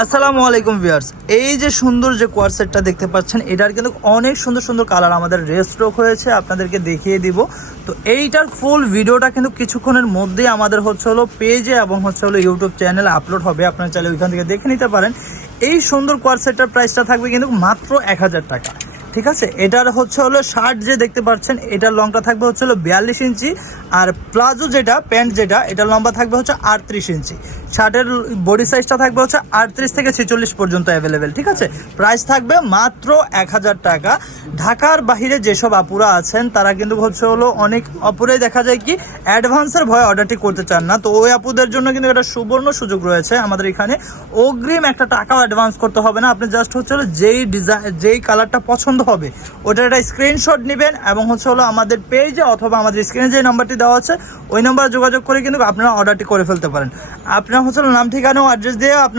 আসসালামু আলাইকুম ভিউয়ার্স, এই যে সুন্দর যে কোয়ার সেটটা দেখতে পাচ্ছেন, এটার কিন্তু অনেক সুন্দর সুন্দর কালার আমাদের রেস্টক হয়েছে, আপনাদেরকে দেখিয়ে দিব। তো এইটার ফুল ভিডিওটা কিন্তু কিছুক্ষণের মধ্যেই আমাদের হচ্ছে হলো পেজে এবং হচ্ছে হলো ইউটিউব চ্যানেলে আপলোড হবে, আপনারা চাইলে ওইখান থেকে দেখে নিতে পারেন। এই সুন্দর কোয়ার সেটটার প্রাইসটা থাকবে কিন্তু মাত্র 1000 টাকা, ঠিক আছে। এটার হচ্ছে হলো শার্ট যে দেখতে পাচ্ছেন, এটার লংটা থাকবে হচ্ছে হলো 42 ইঞ্চি, আর প্লাজো যেটা প্যান্ট যেটা এটার লম্বা থাকবে হচ্ছে 38 ইঞ্চি। শার্টের বডি সাইজটা থাকবে হচ্ছে 38 থেকে 46 পর্যন্ত অ্যাভেলেবেল, ঠিক আছে। প্রাইস থাকবে মাত্র 1000 টাকা। ঢাকার বাহিরে যেসব আপুরা আছেন তারা কিন্তু হচ্ছে হলো অনেক আপুরাই দেখা যায় কি অ্যাডভান্সের ভয়ে অর্ডারটি করতে চান না, তো ওই আপুদের জন্য কিন্তু একটা সুবর্ণ সুযোগ রয়েছে আমাদের এখানে। অগ্রিম একটা টাকাও অ্যাডভান্স করতে হবে না, আপনি জাস্ট হচ্ছে হলো যেই কালারটা পছন্দ হবে ওটার একটা স্ক্রিনশট নেবেন এবং হচ্ছে হলো আমাদের পেজে অথবা আমাদের স্ক্রিনে যে নাম্বারটি দেওয়া আছে ওই নাম্বারে যোগাযোগ করে কিন্তু আপনারা অর্ডারটি করে ফেলতে পারেন। আপনার হচ্ছে নাম ঠিকানা ও অ্যাড্রেস দিয়ে আপনার